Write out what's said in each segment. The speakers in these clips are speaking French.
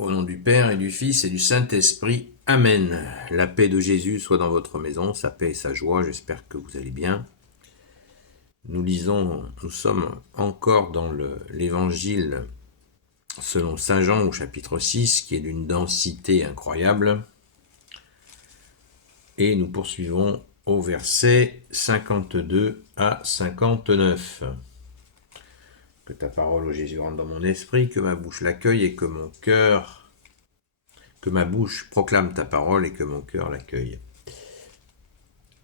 Au nom du Père et du Fils et du Saint-Esprit. Amen. La paix de Jésus soit dans votre maison, sa paix et sa joie. J'espère que vous allez bien. Nous sommes encore dans l'évangile selon Saint Jean au chapitre 6, qui est d'une densité incroyable. Et nous poursuivons au verset 52 à 59. Que ta parole, ô Jésus, rentre dans mon esprit, que ma bouche l'accueille et que ma bouche proclame ta parole et que mon cœur l'accueille.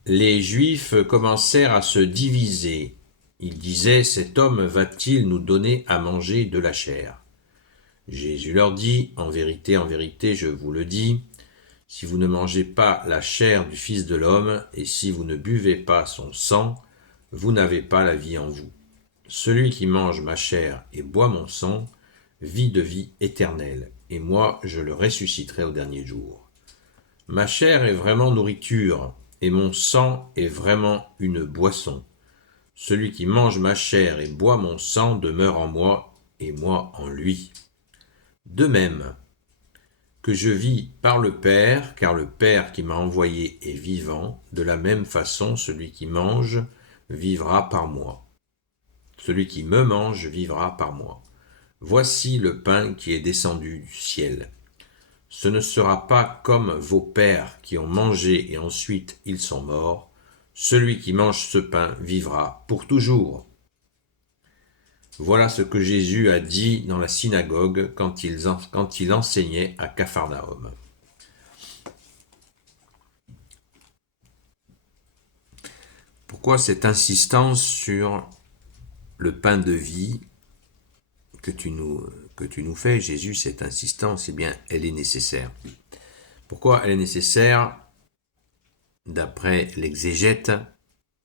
Les Juifs commencèrent à se diviser. Ils disaient, cet homme va-t-il nous donner à manger de la chair? Jésus leur dit, en vérité, je vous le dis, si vous ne mangez pas la chair du Fils de l'homme et si vous ne buvez pas son sang, vous n'avez pas la vie en vous. Celui qui mange ma chair et boit mon sang vit de vie éternelle, et moi je le ressusciterai au dernier jour. Ma chair est vraiment nourriture, et mon sang est vraiment une boisson. Celui qui mange ma chair et boit mon sang demeure en moi, et moi en lui. De même que je vis par le Père, car le Père qui m'a envoyé est vivant, de la même façon celui qui mange vivra par moi. Celui qui me mange vivra par moi. Voici le pain qui est descendu du ciel. Ce ne sera pas comme vos pères qui ont mangé et ensuite ils sont morts. Celui qui mange ce pain vivra pour toujours. Voilà ce que Jésus a dit dans la synagogue quand il enseignait à Capharnaüm. Pourquoi cette insistance sur le pain de vie que tu nous fais, Jésus, cette insistance, eh bien, elle est nécessaire. Pourquoi elle est nécessaire? D'après l'exégète,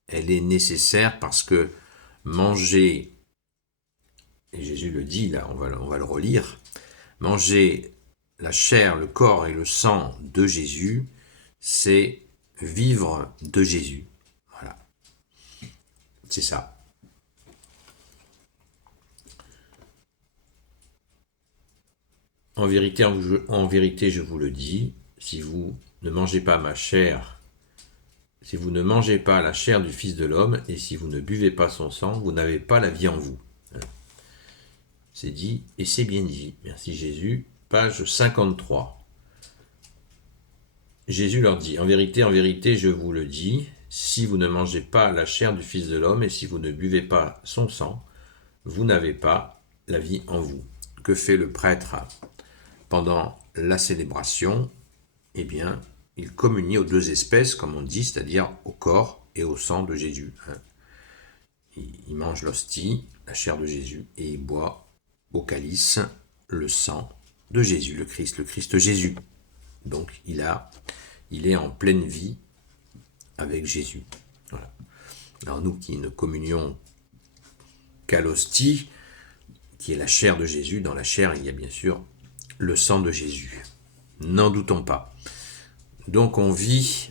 elle est nécessaire parce que manger, et Jésus le dit, là, on va le relire, manger la chair, le corps et le sang de Jésus, c'est vivre de Jésus. Voilà. C'est ça. En vérité, je vous le dis, si vous ne mangez pas ma chair, si vous ne mangez pas la chair du Fils de l'homme, et si vous ne buvez pas son sang, vous n'avez pas la vie en vous. C'est dit, et c'est bien dit. Merci Jésus. Page 53. Jésus leur dit, en vérité, je vous le dis, si vous ne mangez pas la chair du Fils de l'homme, et si vous ne buvez pas son sang, vous n'avez pas la vie en vous. Que fait le prêtre pendant la célébration? Eh bien, il communie aux deux espèces, comme on dit, c'est-à-dire au corps et au sang de Jésus. Il mange l'hostie, la chair de Jésus, et il boit au calice le sang de Jésus, le Christ Jésus. Donc, il est en pleine vie avec Jésus. Voilà. Alors, nous qui ne communions qu'à l'hostie, qui est la chair de Jésus, dans la chair, il y a bien sûr le sang de Jésus. N'en doutons pas. Donc on vit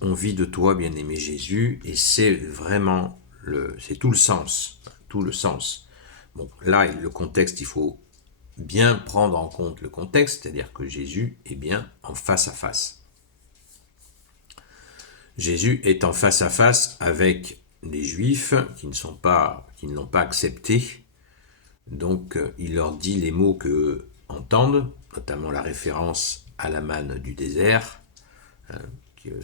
de toi, bien-aimé Jésus, et c'est vraiment c'est tout le sens. Bon, là, le contexte, il faut bien prendre en compte le contexte, c'est-à-dire que Jésus est bien en face à face. Jésus est en face à face avec les Juifs qui ne l'ont pas accepté. Donc, il leur dit les mots qu'eux entendent, notamment la référence à la manne du désert,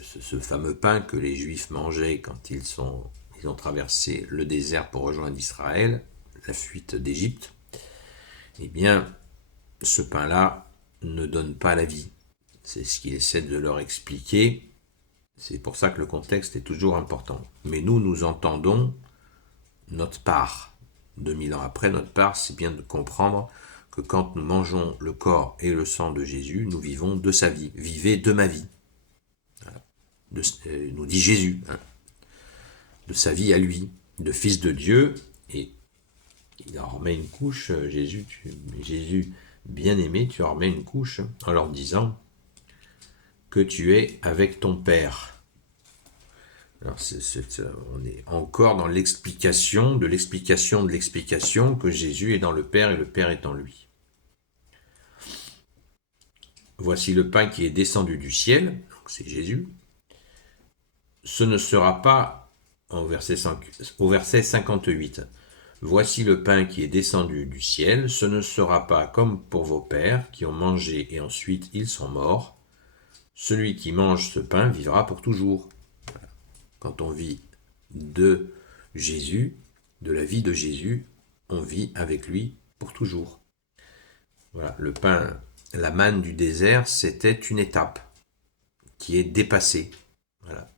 ce fameux pain que les Juifs mangeaient quand ils ont traversé le désert pour rejoindre Israël, la fuite d'Égypte. Eh bien, ce pain-là ne donne pas la vie. C'est ce qu'il essaie de leur expliquer. C'est pour ça que le contexte est toujours important. Mais nous entendons notre part. 2000 ans après, notre part, c'est bien de comprendre que quand nous mangeons le corps et le sang de Jésus, nous vivons de sa vie. Vivez de ma vie. Voilà. Nous dit Jésus. De sa vie à lui, de fils de Dieu. Et il leur remet une couche. Jésus, bien-aimé, tu leur remets une couche en leur disant que tu es avec ton Père. Alors on est encore dans l'explication de l'explication que Jésus est dans le Père et le Père est en lui. voici le pain qui est descendu du ciel, donc c'est Jésus. Ce ne sera pas, au verset 58, voici le pain qui est descendu du ciel, ce ne sera pas comme pour vos pères qui ont mangé et ensuite ils sont morts. Celui qui mange ce pain vivra pour toujours. Quand on vit de Jésus, de la vie de Jésus, on vit avec lui pour toujours. Voilà, le pain, la manne du désert, c'était une étape qui est dépassée. Voilà.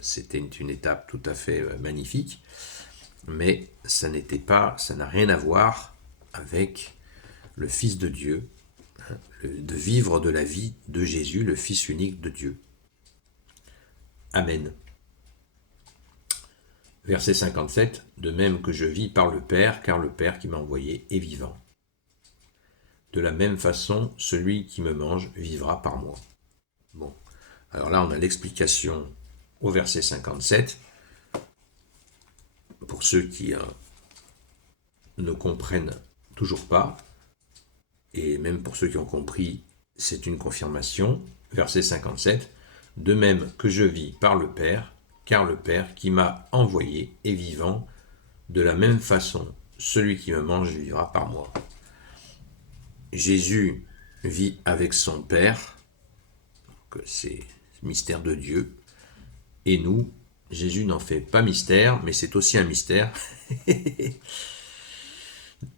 C'était une étape tout à fait magnifique, mais ça n'a rien à voir avec le Fils de Dieu, de vivre de la vie de Jésus, le Fils unique de Dieu. Amen. Verset 57, de même que je vis par le Père, car le Père qui m'a envoyé est vivant. De la même façon, celui qui me mange vivra par moi. Bon, alors là on a l'explication au verset 57. Pour ceux qui ne comprennent toujours pas, et même pour ceux qui ont compris, c'est une confirmation. Verset 57, de même que je vis par le Père, car le Père qui m'a envoyé est vivant, de la même façon, celui qui me mange vivra par moi. Jésus vit avec son Père, c'est le mystère de Dieu, et nous, Jésus n'en fait pas mystère, mais c'est aussi un mystère,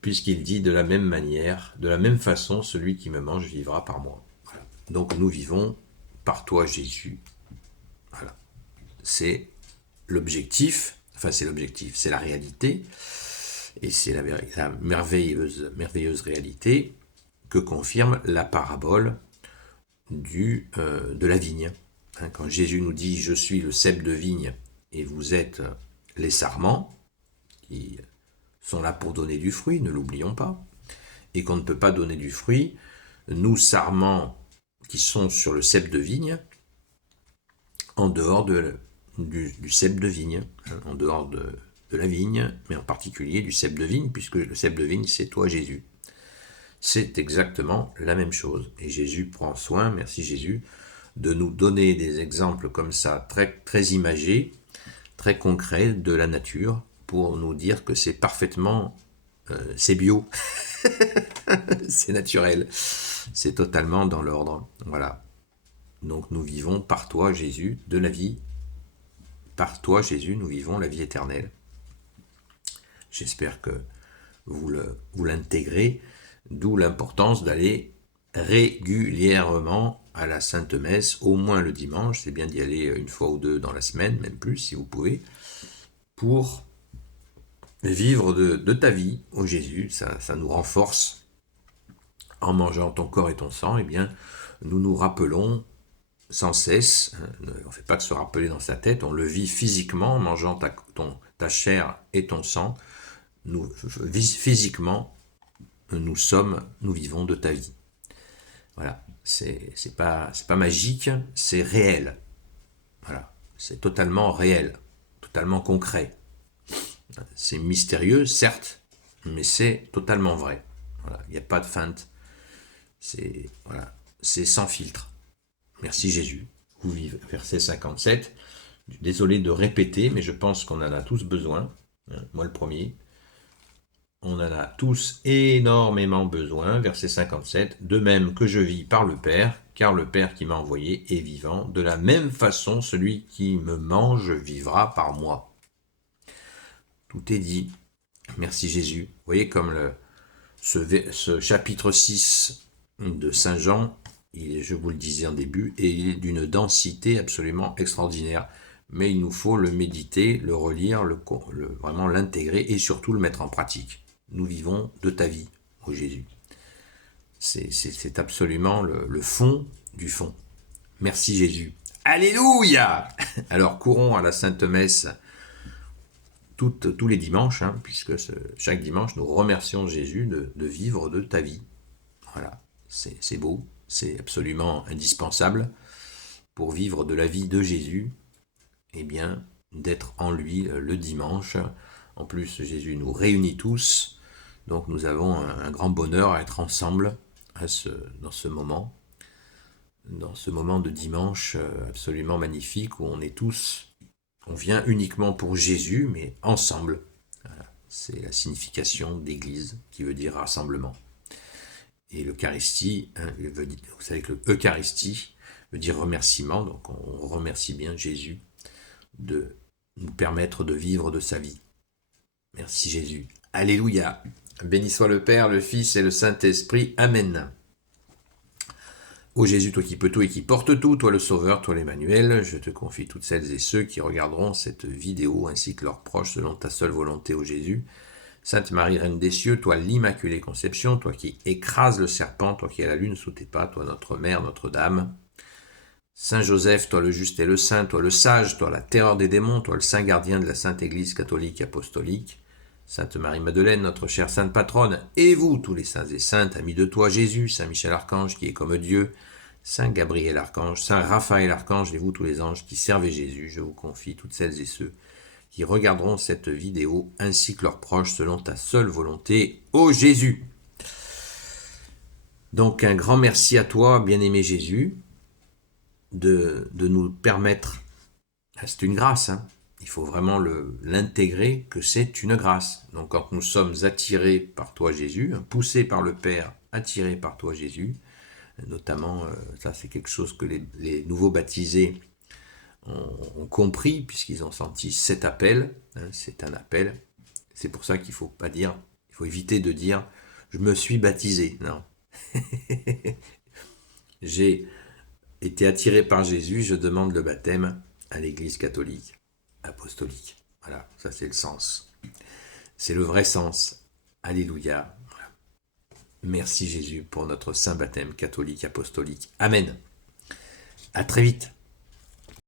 puisqu'il dit de la même manière, de la même façon, celui qui me mange vivra par moi. Voilà. Donc nous vivons par toi, Jésus. Voilà. C'est l'objectif, c'est la réalité, et c'est la merveilleuse réalité que confirme la parabole de la vigne. Quand Jésus nous dit « Je suis le cep de vigne et vous êtes les sarments », qui sont là pour donner du fruit, ne l'oublions pas, et qu'on ne peut pas donner du fruit, nous sarments qui sont sur le cep de vigne, en dehors du cep de vigne, en dehors de la vigne, mais en particulier du cep de vigne, puisque le cep de vigne, c'est toi Jésus. C'est exactement la même chose. Et Jésus prend soin, merci Jésus, de nous donner des exemples comme ça, très, très imagés, très concrets de la nature, pour nous dire que c'est parfaitement, c'est bio, c'est naturel, c'est totalement dans l'ordre. Voilà. Donc nous vivons par toi Jésus de la vie. Par toi Jésus, nous vivons la vie éternelle. J'espère que vous l'intégrez. D'où l'importance d'aller régulièrement à la Sainte Messe, au moins le dimanche, c'est bien d'y aller une fois ou deux dans la semaine, même plus si vous pouvez, pour vivre de ta vie au Jésus. Ça nous renforce. En mangeant ton corps et ton sang, eh bien, nous nous rappelons sans cesse, on ne fait pas que se rappeler dans sa tête, on le vit physiquement en mangeant ta chair et ton sang. Physiquement, nous vivons de ta vie. Voilà, c'est pas magique, c'est réel. Voilà, c'est totalement réel, totalement concret. C'est mystérieux, certes, mais c'est totalement vrai. Voilà, il n'y a pas de feinte. C'est sans filtre. Merci Jésus. Vous vivez. Verset 57. Désolé de répéter, mais je pense qu'on en a tous besoin. Moi le premier. On en a tous énormément besoin. Verset 57. De même que je vis par le Père, car le Père qui m'a envoyé est vivant. De la même façon, celui qui me mange vivra par moi. Tout est dit. Merci Jésus. Vous voyez comme ce chapitre 6 de Saint Jean, je vous le disais en début, est d'une densité absolument extraordinaire. Mais il nous faut le méditer, le relire, vraiment l'intégrer et surtout le mettre en pratique. Nous vivons de ta vie, ô Jésus. C'est absolument le fond du fond. Merci Jésus. Alléluia! Alors courons à la Sainte Messe tous les dimanches, puisque chaque dimanche nous remercions Jésus de vivre de ta vie. Voilà, c'est beau, c'est absolument indispensable pour vivre de la vie de Jésus, eh bien, d'être en lui le dimanche. En plus, Jésus nous réunit tous, donc nous avons un grand bonheur à être ensemble dans ce moment. dans ce moment de dimanche absolument magnifique où on vient uniquement pour Jésus, mais ensemble. Voilà. C'est la signification d'église qui veut dire rassemblement. Et l'Eucharistie, vous savez que l'Eucharistie veut dire remerciement, donc on remercie bien Jésus de nous permettre de vivre de sa vie. Merci Jésus. Alléluia. Béni soit le Père, le Fils et le Saint-Esprit. Amen. Ô Jésus, toi qui peux tout et qui portes tout, toi le Sauveur, toi l'Emmanuel, je te confie toutes celles et ceux qui regarderont cette vidéo ainsi que leurs proches selon ta seule volonté, ô Jésus. Sainte Marie, Reine des cieux, toi l'Immaculée Conception, toi qui écrases le serpent, toi qui as la lune sous tes pas, toi notre Mère, Notre-Dame. Saint Joseph, toi le juste et le saint, toi le sage, toi la terreur des démons, toi le saint gardien de la Sainte Église catholique apostolique. Sainte Marie-Madeleine, notre chère sainte patronne, et vous, tous les saints et saintes, amis de toi, Jésus, Saint Michel Archange, qui est comme Dieu, Saint Gabriel Archange, Saint Raphaël Archange, et vous, tous les anges qui servez Jésus, je vous confie toutes celles et ceux qui regarderont cette vidéo, ainsi que leurs proches, selon ta seule volonté, ô Jésus. Donc, un grand merci à toi, bien-aimé Jésus, de nous permettre, c'est une grâce, hein, il faut vraiment l'intégrer que c'est une grâce. Donc quand nous sommes attirés par toi Jésus, poussés par le Père, attirés par toi Jésus, notamment, ça c'est quelque chose que les nouveaux baptisés ont compris, puisqu'ils ont senti cet appel, hein, c'est un appel. C'est pour ça qu'il faut pas dire, il faut éviter de dire « je me suis baptisé », non. J'ai été attiré par Jésus, je demande le baptême à l'Église catholique apostolique. Voilà, ça c'est le sens. C'est le vrai sens. Alléluia. Merci Jésus pour notre saint baptême catholique apostolique. Amen. À très vite.